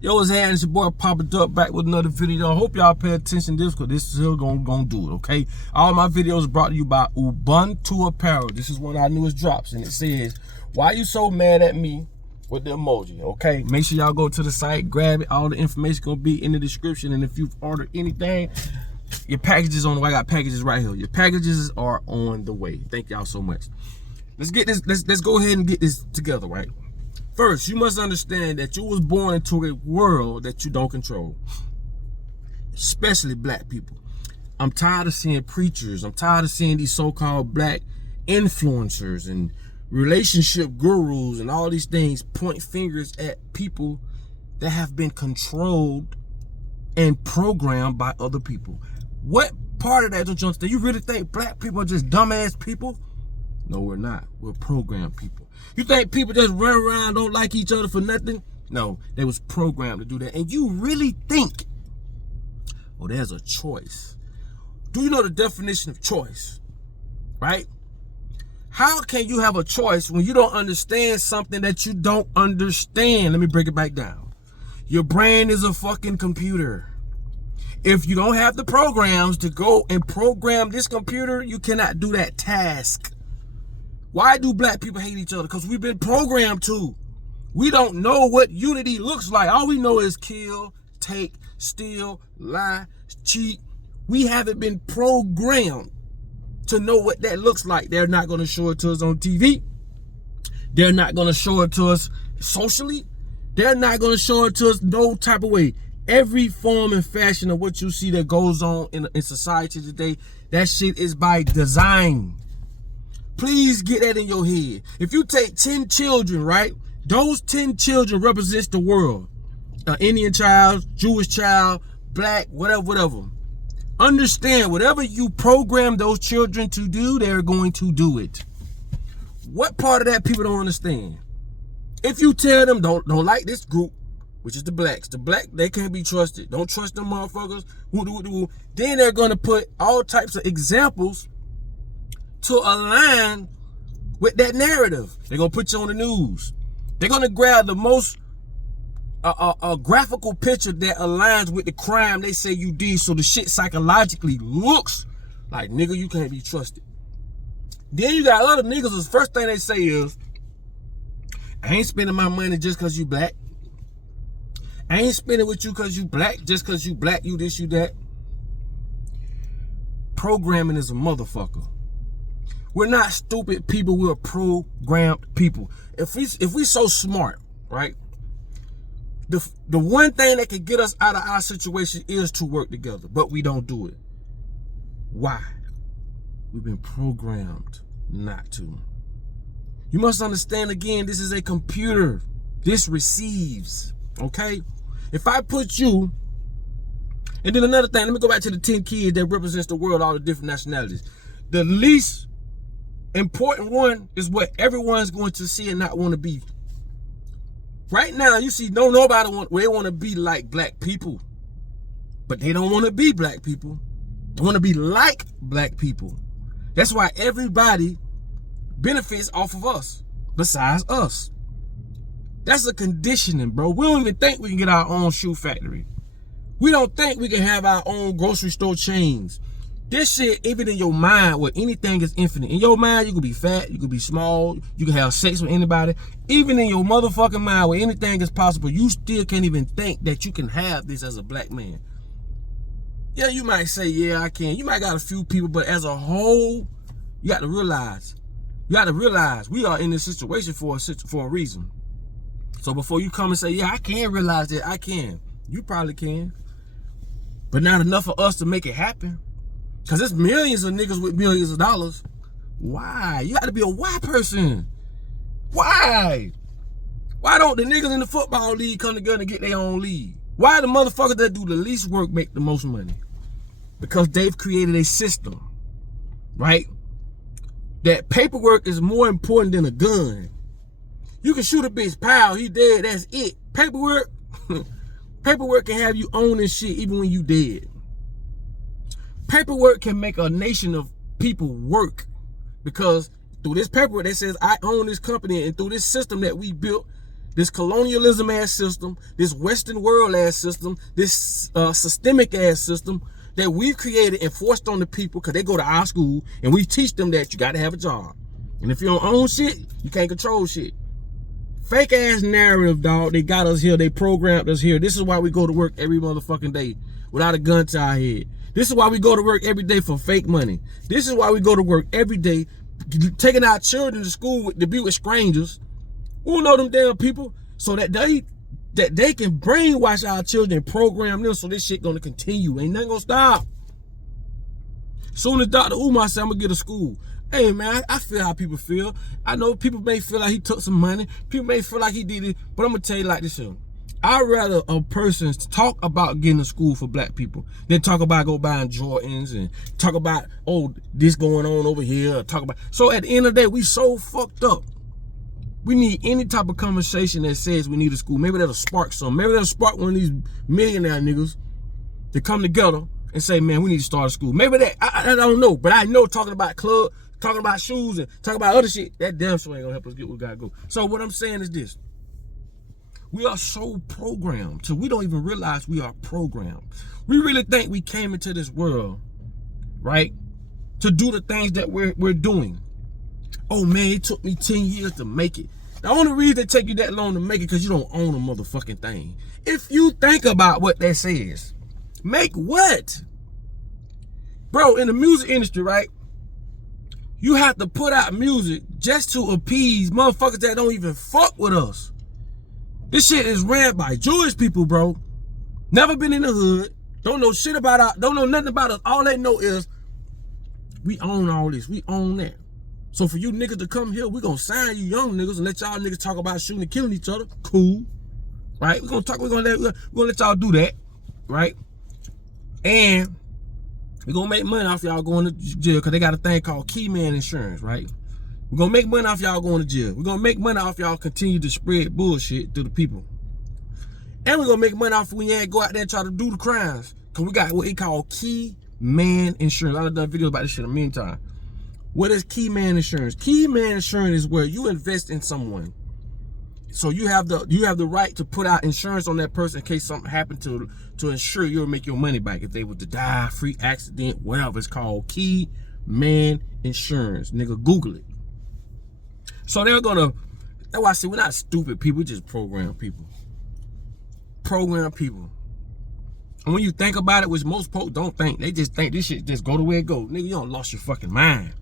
Yo, what's happening? It's your boy Papa Duck back with another video. I hope y'all pay attention to this because this is still gonna do it, okay? All my videos brought to you by Ubuntu Apparel. This is one of our newest drops, and it says, "Why you so mad at me?" with the emoji, okay? Make sure y'all go to the site, grab it. All the information gonna be in the description, and if you've ordered anything, your packages on the way. I got packages right here. Your packages are on the way. Thank y'all so much. Let's get this. Let's go ahead and get this together, right? First, you must understand that you was born into a world that you don't control, especially black people. I'm tired of seeing preachers. I'm tired of seeing these so-called black influencers and relationship gurus and all these things point fingers at people that have been controlled and programmed by other people. What part of that don't you understand? You really think black people are just dumbass people? No, we're not. We're programmed people. You think people just run around, don't like each other for nothing? No, they was programmed to do that. And you really think, oh, there's a choice. Do you know the definition of choice? Right? How can you have a choice when you don't understand something that you don't understand? Let me break it back down. Your brain is a fucking computer. If you don't have the programs to go and program this computer, you cannot do that task. Why do black people hate each other? Because we've been programmed to. We don't know what unity looks like. All we know is kill, take, steal, lie, cheat. We haven't been programmed to know what that looks like. They're not going to show it to us on TV. They're not going to show it to us socially. They're not going to show it to us no type of way. Every form and fashion of what you see that goes on in society today, that shit is by design. Please get that in your head. If you take 10 children, right? Those 10 children represents the world. An Indian child, Jewish child, black, whatever. Understand, whatever you program those children to do, they're going to do it. What part of that people don't understand? If you tell them don't like this group, which is the blacks, they can't be trusted. Don't trust them motherfuckers. Then they're going to put all types of examples to align with that narrative. They're gonna put you on the news. They're gonna grab the most graphical picture that aligns with the crime they say you did, so the shit psychologically looks like, nigga, you can't be trusted. Then you got other niggas, the first thing they say is, I ain't spending my money just cause you black. I ain't spending with you cause you black, just cause you black, you this, you that. Programming is a motherfucker. We're not stupid people, we're programmed people. If we so smart, right? The one thing that can get us out of our situation is to work together, but we don't do it. Why? We've been programmed not to. You must understand, again, this is a computer. This receives, okay? If I put you, and then another thing, let me go back to the 10 kids that represents the world, all the different nationalities. The least important one is what everyone's going to see and not want to be. Right now, you see, they want to be like black people, but they don't want to be black people. They want to be like black people. That's why everybody benefits off of us, besides us. That's a conditioning, bro. We don't even think we can get our own shoe factory. We don't think we can have our own grocery store chains. This shit, even in your mind, where anything is infinite. In your mind, you could be fat, you could be small, you can have sex with anybody. Even in your motherfucking mind, where anything is possible, you still can't even think that you can have this as a black man. Yeah, you might say, yeah, I can. You might got a few people, but as a whole, you got to realize we are in this situation for a reason. So before you come and say, yeah, I can realize that, I can. You probably can. But not enough for us to make it happen. Because there's millions of niggas with millions of dollars. Why? You got to be a why person. Why? Why don't the niggas in the football league come together and get their own league? Why the motherfuckers that do the least work make the most money? Because they've created a system, right? That paperwork is more important than a gun. You can shoot a bitch, pow, he dead, that's it. Paperwork, paperwork can have you owning shit even when you dead. Paperwork can make a nation of people work, because through this paperwork that says I own this company, and through this system that we built this colonialism ass system, this Western world ass system, this systemic ass system that we've created and forced on the people because they go to our school and we teach them that you got to have a job. And if you don't own shit, you can't control shit. Fake ass narrative, dog. They got us here. They programmed us here. This is why we go to work every motherfucking day without a gun to our head. This is why we go to work every day for fake money. This is why we go to work every day taking our children to school to be with strangers who don't know them damn people, so that they can brainwash our children and program them so this shit gonna continue. Ain't nothing gonna stop. Soon as Dr. Umar said, I'm gonna get a school. Hey man, I feel how people feel. I know people may feel like he took some money. People may feel like he did it, but I'm gonna tell you like this here. I'd rather a person talk about getting a school for black people than talk about go buying Jordans and talk about, oh, this going on over here. Talk about. So at the end of the day, we so fucked up. We need any type of conversation that says we need a school. Maybe that'll spark something. Maybe that'll spark one of these millionaire niggas to come together and say, man, we need to start a school. Maybe that, I don't know. But I know talking about club, talking about shoes, and talking about other shit, that damn sure ain't gonna help us get where we gotta go. So what I'm saying is this. We are so programmed, so we don't even realize we are programmed. We really think we came into this world, right, to do the things that we're doing. Oh man, it took me 10 years to make it. The only reason it take you that long to make it because you don't own a motherfucking thing. If you think about what that says, make what? Bro, in the music industry, right, you have to put out music just to appease motherfuckers that don't even fuck with us. This shit is ran by Jewish people, bro. Never been in the hood. Don't know shit about us. Don't know nothing about us. All they know is we own all this. We own that. So for you niggas to come here, we gonna sign you young niggas and let y'all niggas talk about shooting and killing each other. Cool. Right? We're gonna let y'all do that. Right? And we're gonna make money off y'all going to jail because they got a thing called key man insurance, right? We're gonna make money off y'all going to jail. We're gonna make money off y'all continue to spread bullshit to the people. And we're gonna make money off when you ain't go out there and try to do the crimes. Cause we got what they call key man insurance. I've done videos about this shit a million times. What is key man insurance? Key man insurance is where you invest in someone. So you have the right to put out insurance on that person in case something happened to ensure you'll make your money back. If they were to die, freak accident, whatever. It's called key man insurance. Nigga, Google it. So that's why I say we're not stupid people, we just program people. Program people. And when you think about it, which most folks don't think, they just think this shit just go the way it go. Nigga, you don't lost your fucking mind.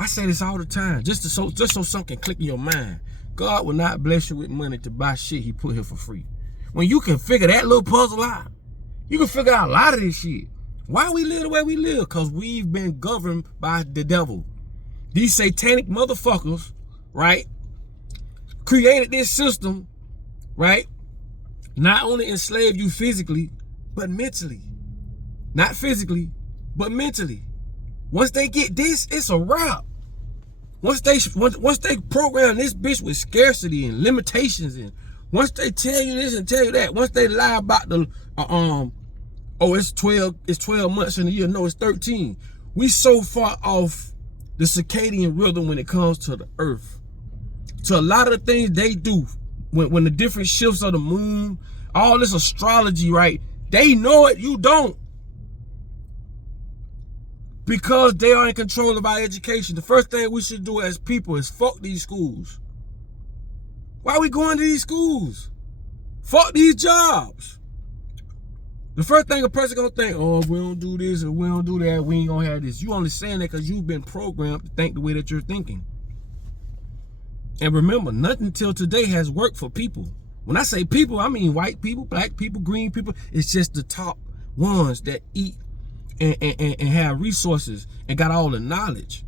I say this all the time, just so something can click in your mind. God will not bless you with money to buy shit he put here for free. When you can figure that little puzzle out, you can figure out a lot of this shit. Why we live the way we live? Because we've been governed by the devil. These satanic motherfuckers, right, created this system, right, not only enslave you physically, but mentally. Not physically, but mentally. Once they get this, it's a wrap. Once they program this bitch with scarcity and limitations, and once they tell you this and tell you that, once they lie about the it's 12 months in a year, no, it's 13. We so far off the circadian rhythm when it comes to the earth. So a lot of the things they do when the different shifts of the moon, all this astrology, right? They know it, you don't. Because they are in control of our education. The first thing we should do as people is fuck these schools. Why are we going to these schools? Fuck these jobs. The first thing a person gonna think, oh, we don't do this and we don't do that, we ain't gonna have this. You only saying that because you've been programmed to think the way that you're thinking. And remember, nothing till today has worked for people. When I say people, I mean white people, black people, green people. It's just the top ones that eat and have resources and got all the knowledge.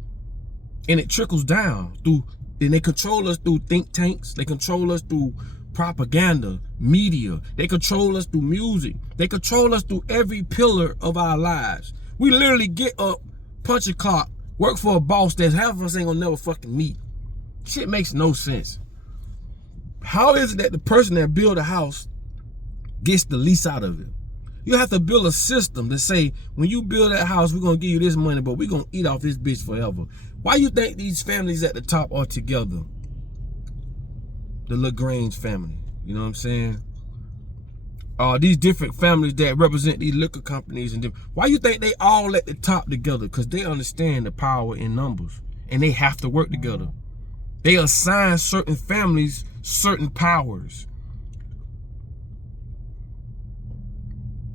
And it trickles down through, and they control us through think tanks. They control us through propaganda, media. They control us through music. They control us through every pillar of our lives. We literally get up, punch a clock, work for a boss that half of us ain't gonna never fucking meet. Shit makes no sense. How is it that the person that build a house gets the least out of it? You have to build a system to say, when you build that house, we're gonna give you this money, but we're gonna eat off this bitch forever. Why you think these families at the top are together? the LaGrange family. You know what I'm saying? These different families that represent these liquor companies and why you think they all at the top together? Because they understand the power in numbers and they have to work together. They assign certain families certain powers.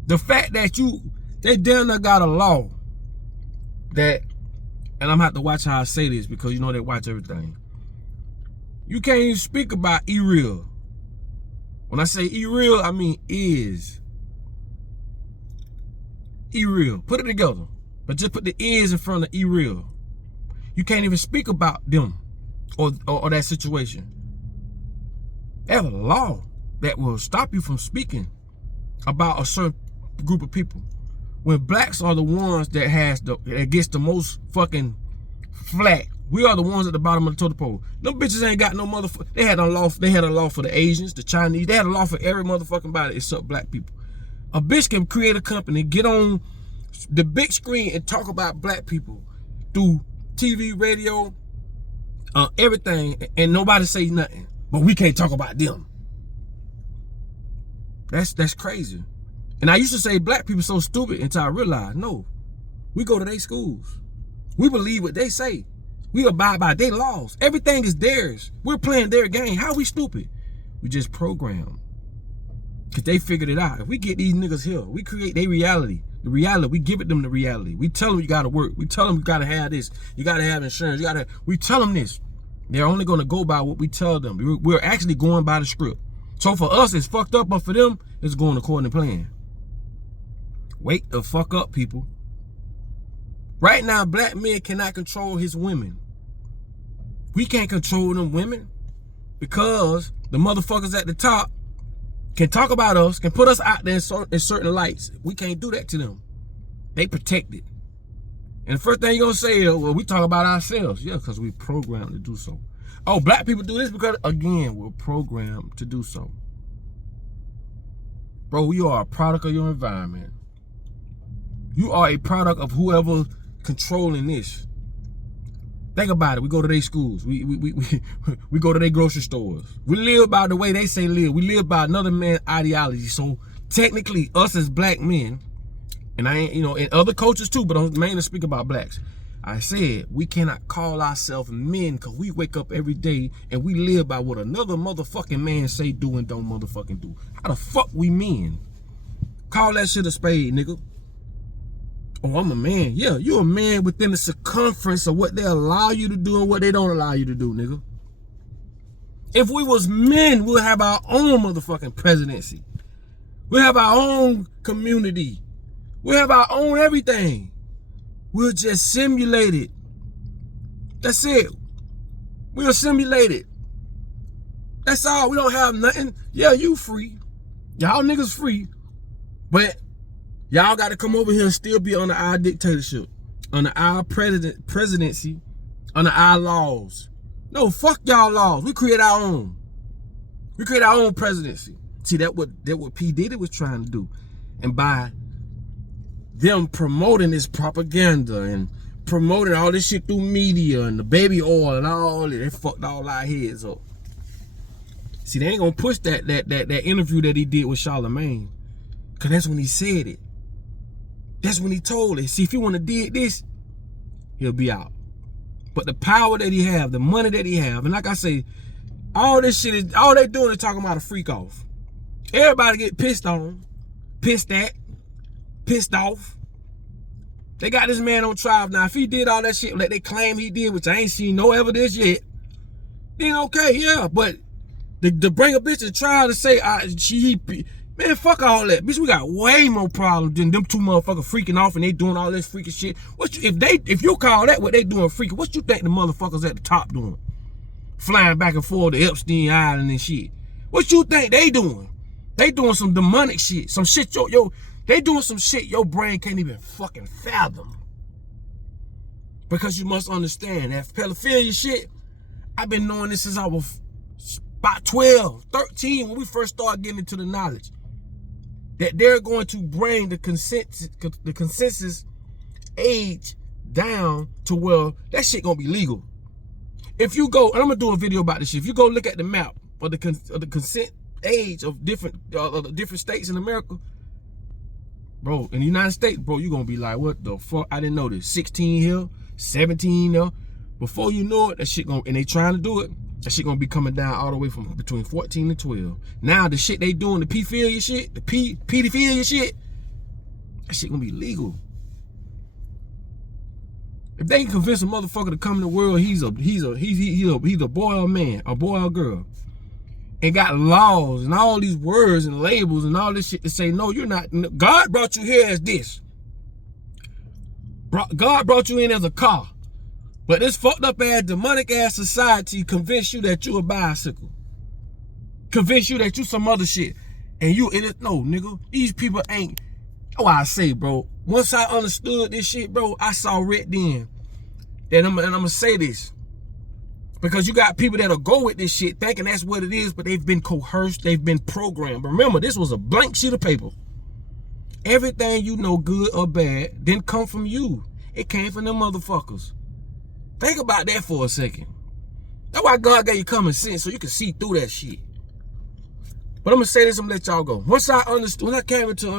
The fact that they damn near got a law that, and I'm gonna have to watch how I say this because you know they watch everything. You can't even speak about E-Real. When I say E-Real, I mean is. E-Real. Put it together. But just put the is in front of E-Real. You can't even speak about them or that situation. They have a law that will stop you from speaking about a certain group of people. When blacks are the ones that gets the most fucking flack, we are the ones at the bottom of the totem pole. Them bitches ain't got no motherfucker. They had a law for the Asians, the Chinese. They had a law for every motherfucking body except black people. A bitch can create a company, get on the big screen and talk about black people through TV, radio, everything, and nobody say nothing. But we can't talk about them. That's crazy. And I used to say black people so stupid until I realized, no, we go to their schools. We believe what they say. We abide by their laws. Everything is theirs. We're playing their game. How we stupid? We just program. Because they figured it out. If we get these niggas here, we create their reality. The reality, we give it them the reality. We tell them you gotta work. We tell them you gotta have this. You gotta have insurance. We tell them this. They're only gonna go by what we tell them. We're actually going by the script. So for us, it's fucked up, but for them, it's going according to plan. Wake the fuck up, people. Right now, black men cannot control his women. We can't control them women because the motherfuckers at the top can talk about us, can put us out there in certain lights. We can't do that to them. They protected. And the first thing you're gonna say is, well, we talk about ourselves. Yeah, because we programmed to do so. Oh, black people do this because, again, we're programmed to do so. Bro, you are a product of your environment. You are a product of whoever controlling this. Think about it. We go to their schools. We go to their grocery stores. We live by the way they say live. We live by another man's ideology. So technically, us as black men, and I ain't, and other cultures too, but I'm mainly speaking about blacks. I said we cannot call ourselves men because we wake up every day and we live by what another motherfucking man say do and don't motherfucking do. How the fuck we men? Call that shit a spade, nigga. Oh, I'm a man. Yeah, you're a man within the circumference of what they allow you to do and what they don't allow you to do, nigga. If we was men, we'll have our own motherfucking presidency. We'll have our own community. We'll have our own everything. We'll just simulate it. That's it. We'll simulate it. That's all. We don't have nothing. Yeah, you free. Y'all niggas free. But y'all got to come over here and still be under our dictatorship, under our presidency, under our laws. No, fuck y'all laws. We create our own. We create our own presidency. See, that what P. Diddy was trying to do. And by them promoting this propaganda and promoting all this shit through media and the baby oil and all that, they fucked all our heads up. See, they ain't gonna push that interview that he did with Charlemagne, because that's when he said it. That's when he told it. See, if he want to did this, he'll be out. But the power that he have, the money that he have, and like I say, all this shit is, all they doing is talking about a freak off. Everybody get pissed on, pissed at, pissed off. They got this man on trial now. If he did all that shit that they claim he did, which I ain't seen no evidence yet, then okay, yeah. But to bring a bitch to trial to say man, fuck all that. Bitch, we got way more problems than them two motherfuckers freaking off and they doing all this freaking shit. If you call that what they doing freaking, what you think the motherfuckers at the top doing? Flying back and forth to Epstein Island and shit. What you think they doing? They doing some demonic shit. Some shit they doing some shit your brain can't even fucking fathom. Because you must understand that pedophilia shit, I've been knowing this since I was about 12, 13 when we first started getting into the knowledge. That they're going to bring the consensus age down to where that shit gonna be legal. If you go, and I'm gonna do a video about this shit. If you go look at the map of the consent age of different states in America, bro, in the United States, bro, you're gonna be like, what the fuck? I didn't know this. 16 here, 17 there. Before you know it, that shit gonna, and they trying to do it, that shit gonna be coming down all the way from between 14 and 12. Now the shit they doing, the pedophilia shit, the pedophilia shit, that shit gonna be legal. If they can convince a motherfucker to come in the world, he's a boy or man, a boy or girl, and got laws and all these words and labels and all this shit to say, no, you're not. God brought you here as this. God brought you in as a car. But this fucked up ass, demonic ass society convinced you that you a bicycle. Convince you that you some other shit. And you in it, no, nigga. These people ain't. Oh, I say, bro. Once I understood this shit, bro, I saw red then. And I'm gonna say this. Because you got people that'll go with this shit thinking that's what it is, but they've been coerced, they've been programmed. But remember, this was a blank sheet of paper. Everything you know, good or bad, didn't come from you. It came from them motherfuckers. Think about that for a second. That's why God gave you common sense, so you can see through that shit. But I'm gonna say this, I'm gonna let y'all go. Once I came into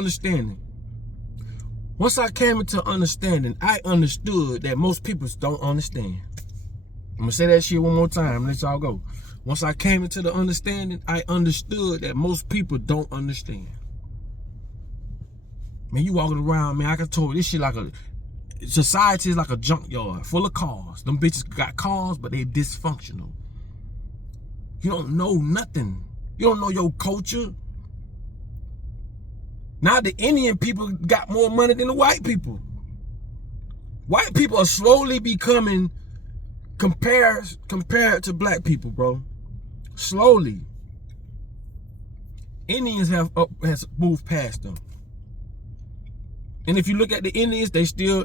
understanding, I understood that most people don't understand. I'm gonna say that shit one more time and let y'all go. Once I came into the understanding, I understood that most people don't understand. Man, you walking around, man, I can tell you this shit like society is like a junkyard full of cars. Them bitches got cars, but they dysfunctional. You don't know nothing. You don't know your culture. Now the Indian people got more money than the white people. White people are slowly becoming compared to black people, bro. Slowly. Indians has moved past them. And if you look at the Indians, they still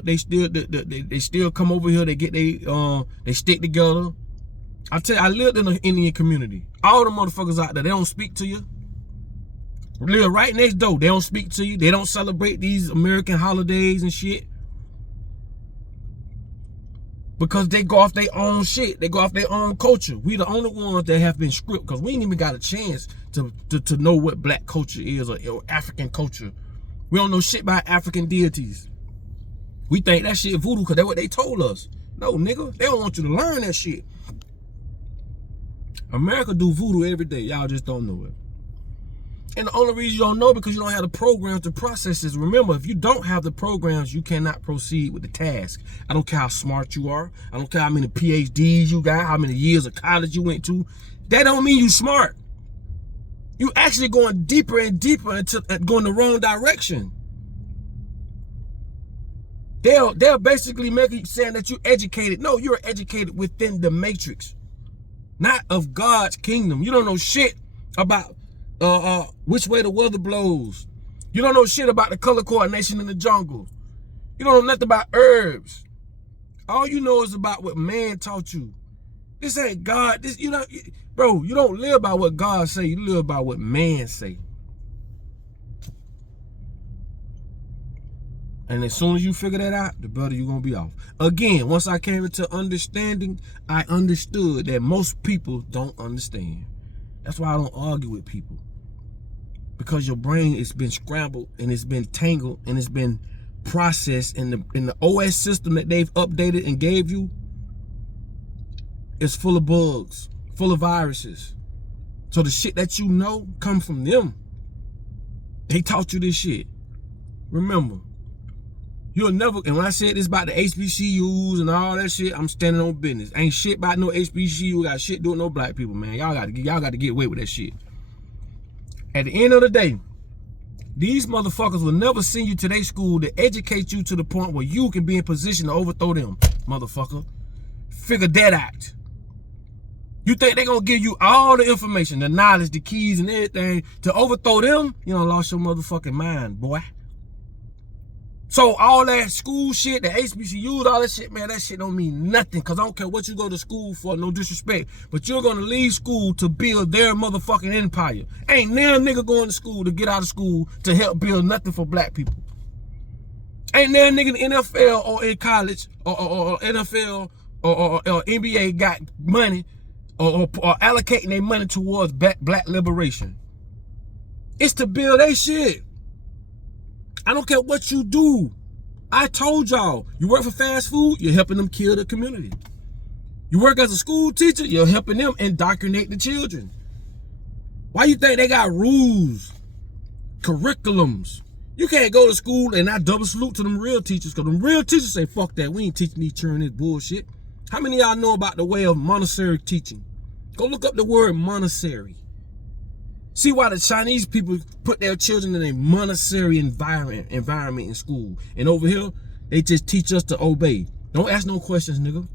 come over here. They get they stick together. I tell you, I lived in an Indian community. All the motherfuckers out there, they don't speak to you. Live right next door. They don't speak to you. They don't celebrate these American holidays and shit. Because they go off their own shit. They go off their own culture. We the only ones that have been scripted because we ain't even got a chance to know what black culture is or African culture. We don't know shit about African deities. We think that shit voodoo because that's what they told us. No, nigga, they don't want you to learn that shit. America do voodoo every day. Y'all just don't know it. And the only reason you don't know because you don't have the programs to process this. Remember, if you don't have the programs, you cannot proceed with the task. I don't care how smart you are. I don't care how many PhDs you got, how many years of college you went to. That don't mean you smart. You actually going deeper and deeper into going the wrong direction. They'll basically make you saying that you're educated. No, you're educated within the matrix, not of God's kingdom. You don't know shit about which way the weather blows. You don't know shit about the color coordination in the jungle. You don't know nothing about herbs. All you know is about what man taught you. This ain't God. This, you know, bro, you don't live by what God say. You live by what man say. And as soon as you figure that out, the better you're going to be off. Again, once I came into understanding, I understood that most people don't understand. That's why I don't argue with people. Because your brain has been scrambled and it's been tangled and it's been processed in the OS system that they've updated and gave you. It's full of bugs, full of viruses. So the shit that you know come from them. They taught you this shit. Remember, you'll never, and when I said this about the HBCUs and all that shit, I'm standing on business. Ain't shit about no HBCU, got shit doing no black people, man. Y'all got to get away with that shit. At the end of the day, these motherfuckers will never send you to their school to educate you to the point where you can be in position to overthrow them, motherfucker. Figure that out. You think they gonna give you all the information, the knowledge, the keys and everything to overthrow them? You done lost your motherfucking mind, boy. So all that school shit, the HBCUs, all that shit, man, that shit don't mean nothing. Cause I don't care what you go to school for, no disrespect. But you're gonna leave school to build their motherfucking empire. Ain't now a nigga going to school to get out of school to help build nothing for black people. Ain't now a nigga in the NFL or in college or NFL or NBA got money or allocating their money towards black liberation. It's to build their shit. I don't care what you do. I told y'all, you work for fast food, you're helping them kill the community. You work as a school teacher, you're helping them indoctrinate the children. Why you think they got rules, curriculums? You can't go to school and not double salute to them real teachers, because them real teachers say, fuck that, we ain't teaching these children this bullshit. How many of y'all know about the way of Montessori teaching? Go look up the word Montessori. See why the Chinese people put their children in a Montessori environment in school. And over here, they just teach us to obey. Don't ask no questions, nigga.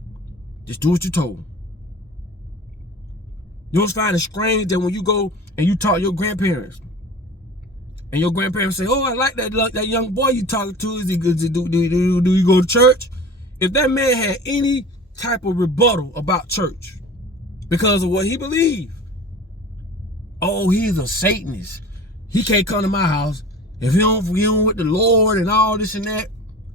Just do what you're told. You always find it strange that when you go and you talk to your grandparents, and your grandparents say, oh, I like that young boy you talking to. Is he good? Do you go to church? If that man had any type of rebuttal about church because of what he believed, oh, he's a Satanist, he can't come to my house if he don't with the Lord and all this and that.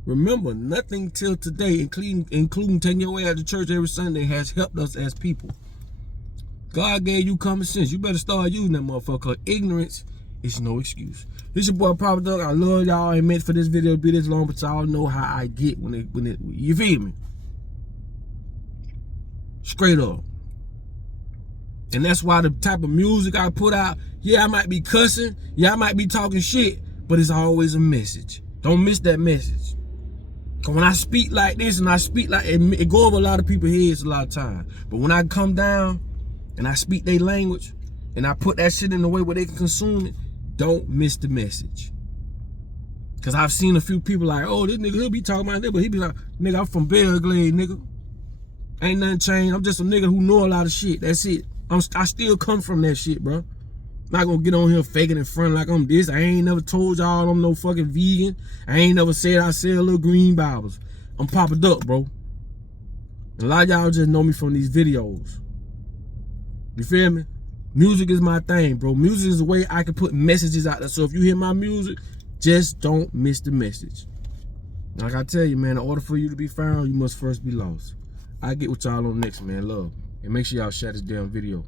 Remember, nothing till today, including taking your way out to church every Sunday, has helped us as people. God gave you common sense. You better start using that motherfucker. Ignorance is no excuse. This your boy Papa Doug. I love y'all. I ain't meant for this video to be this long, but y'all know how I get when it you feel me? Straight up. And that's why the type of music I put out, yeah, I might be cussing, yeah, I might be talking shit, but it's always a message. Don't miss that message. Cause when I speak like this and I speak like it go over a lot of people's heads a lot of times. But when I come down and I speak their language and I put that shit in a way where they can consume it, don't miss the message. Cause I've seen a few people like, oh, this nigga, he'll be talking about that, but he be like, nigga, I'm from Belgrade, nigga. Ain't nothing changed. I'm just a nigga who know a lot of shit. That's it. I still come from that shit, bro. Not gonna get on here faking in front like I'm this. I ain't never told y'all I'm no fucking vegan. I ain't never said I sell little green Bibles. I'm Papa Duck, bro. A lot of y'all just know me from these videos. You feel me? Music is my thing, bro. Music is the way I can put messages out there. So if you hear my music, just don't miss the message. Like I tell you, man, in order for you to be found, you must first be lost. I get with y'all on next, man. Love. And make sure y'all share this damn video.